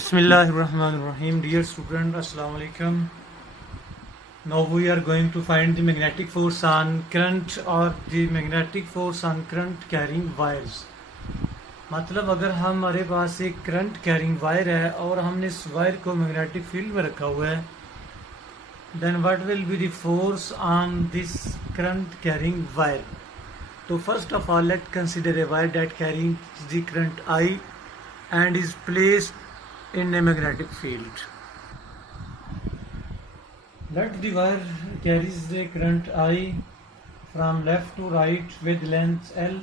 Bismillahirrahmanirrahim. Dear student, Assalamu alaikum. Now we are going to find the magnetic force on current or the magnetic force on current carrying wires. मतलब अगर हमारे पास एक current carrying wire है और हमने इस wire को magnetic field में रखा हुआ है, then what will be the force on this current carrying wire? So first of all, let's consider a wire that carries the current I and is placed in a magnetic field. Let the wire carries the current I from left to right with length L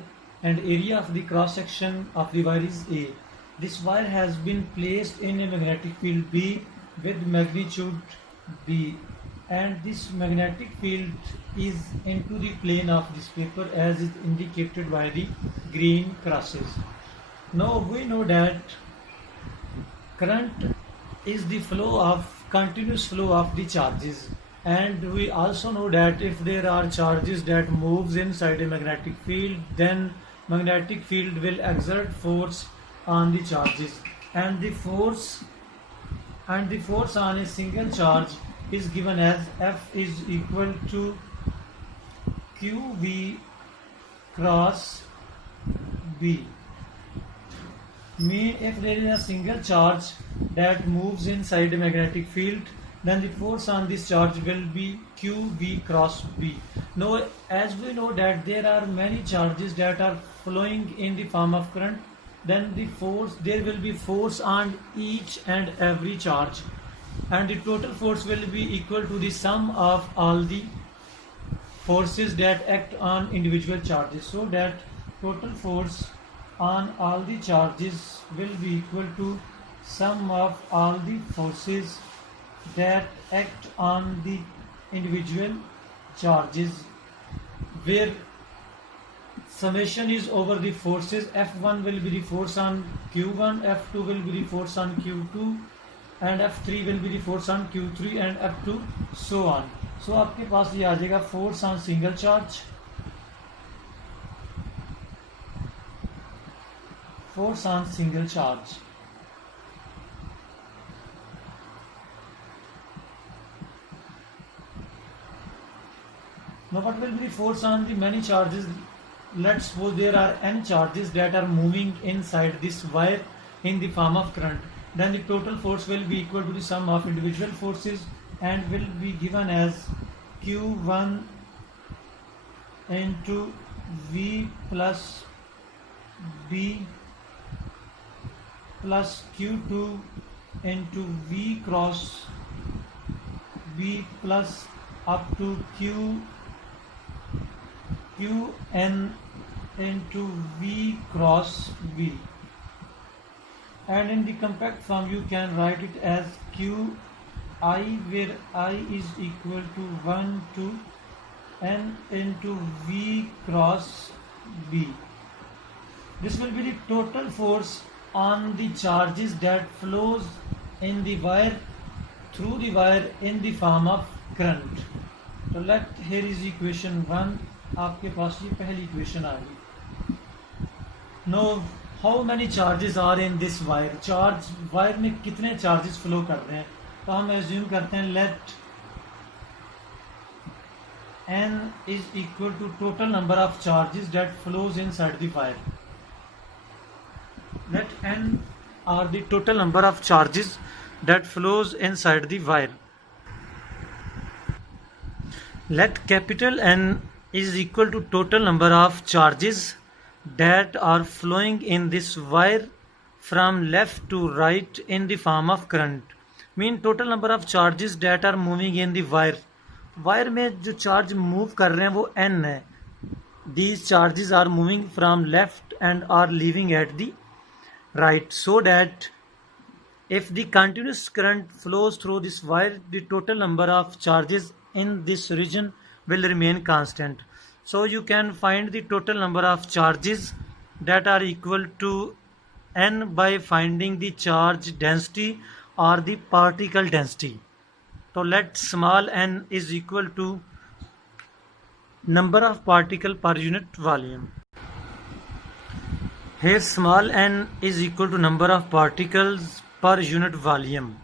and area of the cross section of the wire is A. This wire has been placed in a magnetic field B with magnitude B, and this magnetic field is into the plane of this paper as is indicated by the green crosses. Now we know that current is the continuous flow of the charges, and we also know that if there are charges that moves inside a magnetic field, then magnetic field will exert force on the charges, and the force on a single charge is given as F is equal to QV cross B. Mean if there is a single charge that moves inside a magnetic field, then the force on this charge will be QV cross B. Now, as we know that there are many charges that are flowing in the form of current, then there will be force on each and every charge, and the total force will be equal to the sum of all the forces that act on individual charges, so that total force on all the charges will be equal to sum of all the forces that act on the individual charges, where summation is over the forces. F1 will be the force on Q1, F2 will be the force on Q2, and F3 will be the force on Q3 and F2 so on. So आपके पास ये आ जाएगा force on single charge, force on single charge. Now what will be the force on the many charges? Let's suppose there are n charges that are moving inside this wire in the form of current. Then the total force will be equal to the sum of individual forces and will be given as Q1 into V plus B plus Q2 into V cross B plus up to Qn into V cross B, and in the compact form you can write it as Qi, where I is equal to 1 to N into V cross B. This will be the total force on the charges that flows in the wire through the wire in the form of current. So here is equation 1. आपके पास ये पहली equation आ गई. Now how many charges are in this wire? Wire में कितने charges flow कर रहे हैं? तो हम एज्यूम करते हैं let n is equal to total number of charges that flows inside the wire. Let n are the total number of charges that flows inside the wire. Let capital N is equal to total number of charges that are flowing in this wire from left to right in the form of current. Mean total number of charges that are moving in the wire. Wire में जो charge move कर रहे हैं वो n है. These charges are moving from left and are leaving at the right, so that if the continuous current flows through this wire, the total number of charges in this region will remain constant. So you can find the total number of charges that are equal to n by finding the charge density or the particle density. So let small n is equal to number of particle per unit volume. Here small n is equal to number of particles per unit volume.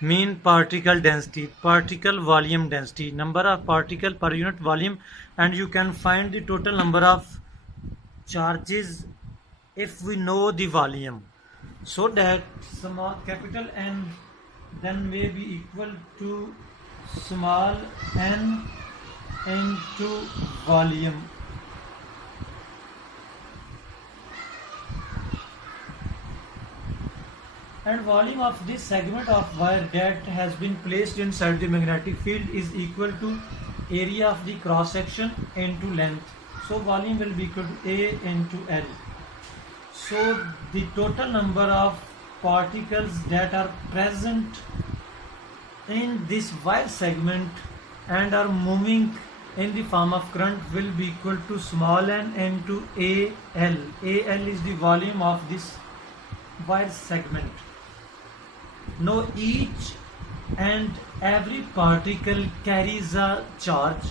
Mean particle density, particle volume density, number of particle per unit volume, and you can find the total number of charges if we know the volume. So that small capital N then may be equal to small n into volume. And volume of this segment of wire that has been placed inside the magnetic field is equal to area of the cross section into length. So volume will be equal to A into L. So the total number of particles that are present in this wire segment and are moving in the form of current will be equal to small n into AL. AL is the volume of this wire segment. Now each and every particle carries a charge.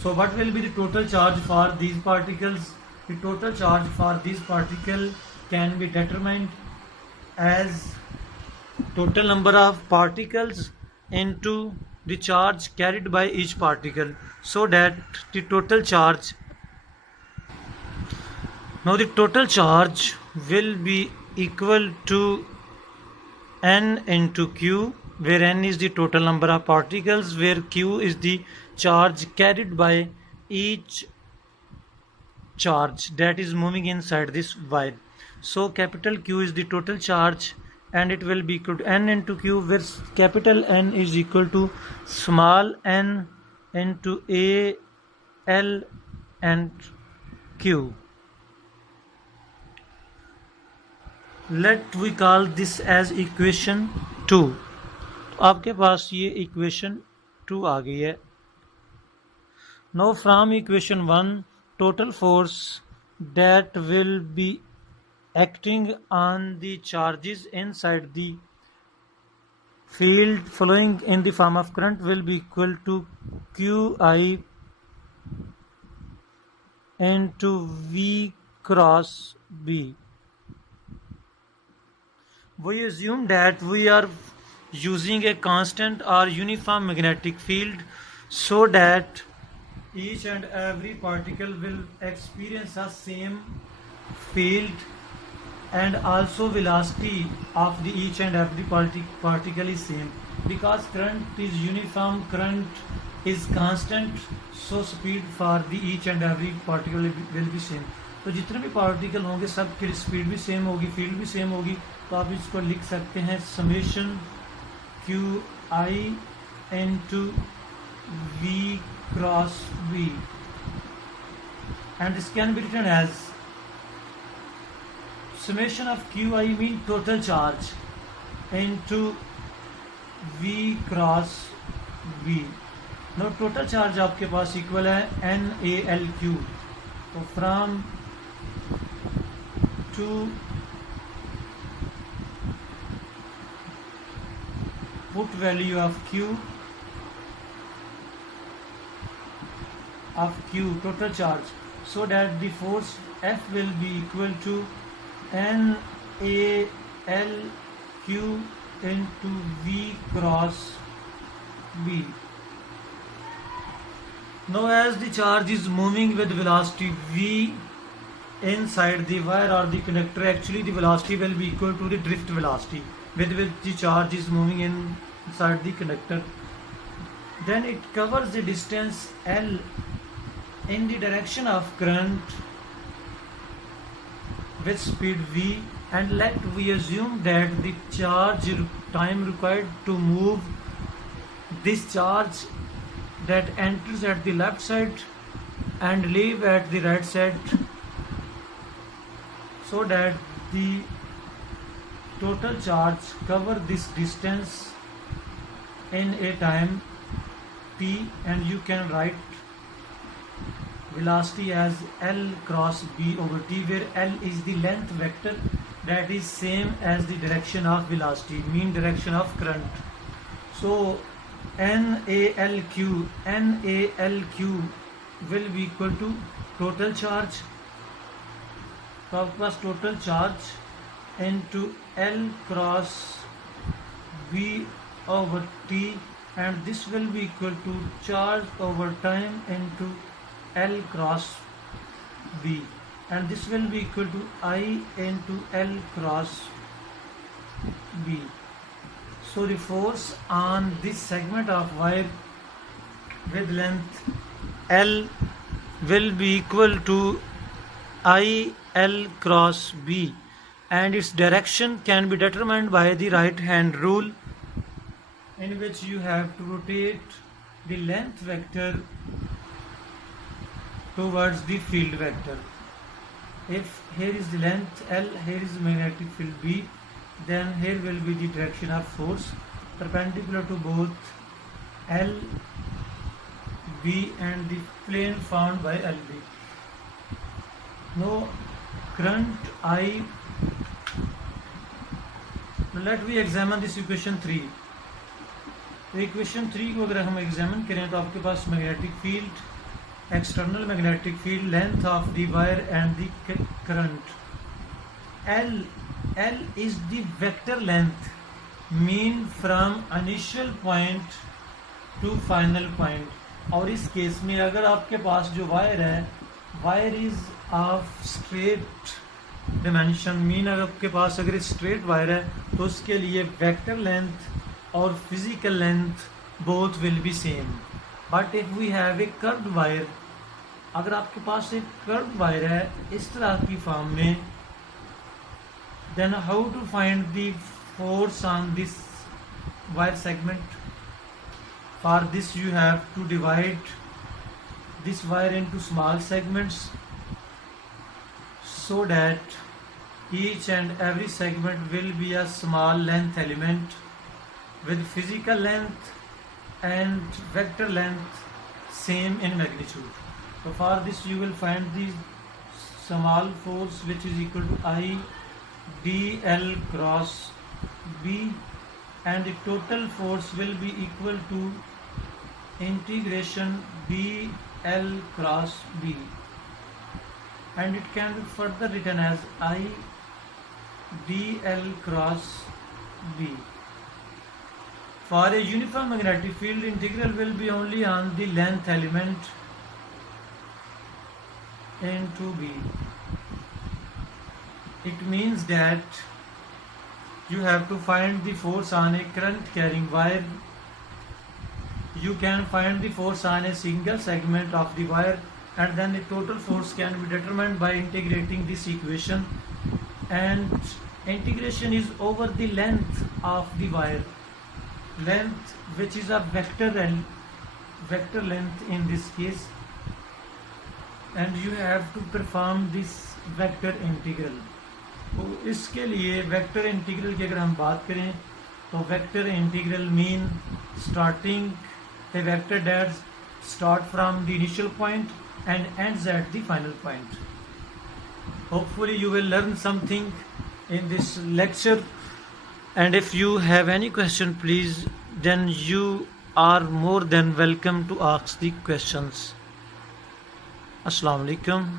So what will be the total charge for these particles? The total charge for this particle can be determined as total number of particles into the charge carried by each particle, so that the total charge, now the total charge will be equal to n into q, where n is the total number of particles, where q is the charge carried by each charge that is moving inside this wire. So capital Q is the total charge, and it will be equal to n into q, where capital N is equal to small n into A, L and Q. Let we call this as equation 2. आपके पास ये equation 2 आ गई है. Now from equation 1, total force that will be acting on the charges inside the field flowing in the form of current will be equal to Qi into V cross B. We assume that we are using a constant or uniform magnetic field, so that each and every particle will experience a same field, and also velocity of the each and every particle is same. Because current is uniform, current is constant, so speed for the each and every particle will be same. तो जितने भी particle होंगे सब की speed भी same होगी, field भी same होगी. तो आप इसको लिख सकते हैं summation Q I into V cross V, and this can be written as summation of Qi mean total charge into V cross V. Now total charge आपके पास इक्वल है NaLQ. तो from to put value of Q total charge, so that the force F will be equal to NaLQ into V cross B. Now as the charge is moving with velocity V inside the wire or the conductor, actually the velocity will be equal to the drift velocity with which the charge is moving inside the conductor. Then it covers the distance L in the direction of current with speed V, and let we assume that the charge time required to move this charge that enters at the left side and leave at the right side, so that the total charge cover this distance in a time t, and you can write velocity as L cross B over t, where L is the length vector that is same as the direction of velocity, mean direction of current. So NaLQ will be equal to total charge. तो आपके पास total charge into L cross V over T, and this will be equal to charge over time into L cross B, and this will be equal to I into L cross B. So the force on this segment of wire with length L will be equal to I L cross B, and its direction can be determined by the right hand rule, in which you have to rotate the length vector towards the field vector. If here is the length L, here is the magnetic field B, then here will be the direction of force perpendicular to both L, B and the plane found by LB. Now current I, let we examine this equation 3. तो equation 3 को अगर हम examine करें तो आपके पास magnetic field, external magnetic field, length of the wire and the current. L is the vector length mean from initial point to final point. और इस केस में अगर आपके पास जो वायर है, wire is of straight dimension, mean अगर आपके पास अगर स्ट्रेट वायर है तो उसके लिए वेक्टर लेंथ और physical length both will be same. But if we have a curved wire, अगर आपके पास एक कर्व्ड वायर है इस तरह की फॉर्म में, then how to find the force on this wire segment? For this you have to divide this wire into small segments so that each and every segment will be a small length element with physical length and vector length same in magnitude. So for this you will find the small force which is equal to I dl cross B, and the total force will be equal to integration dl cross B, and it can be further written as I dl cross B. For a uniform magnetic field, integral will be only on the length element into B. It means that you have to find the force on a current carrying wire. You can find the force on a single segment of the wire, and then the total force can be determined by integrating this equation, and integration is over the length of the wire, length which is a vector length in this case, and you have to perform this vector integral. तो इसके लिए vector integral की अगर हम बात करें तो vector integral mean starting A vector that start from the initial point and ends at the final point. Hopefully you will learn something in this lecture, and if you have any question please, then you are more than welcome to ask the questions. Assalamu alaikum.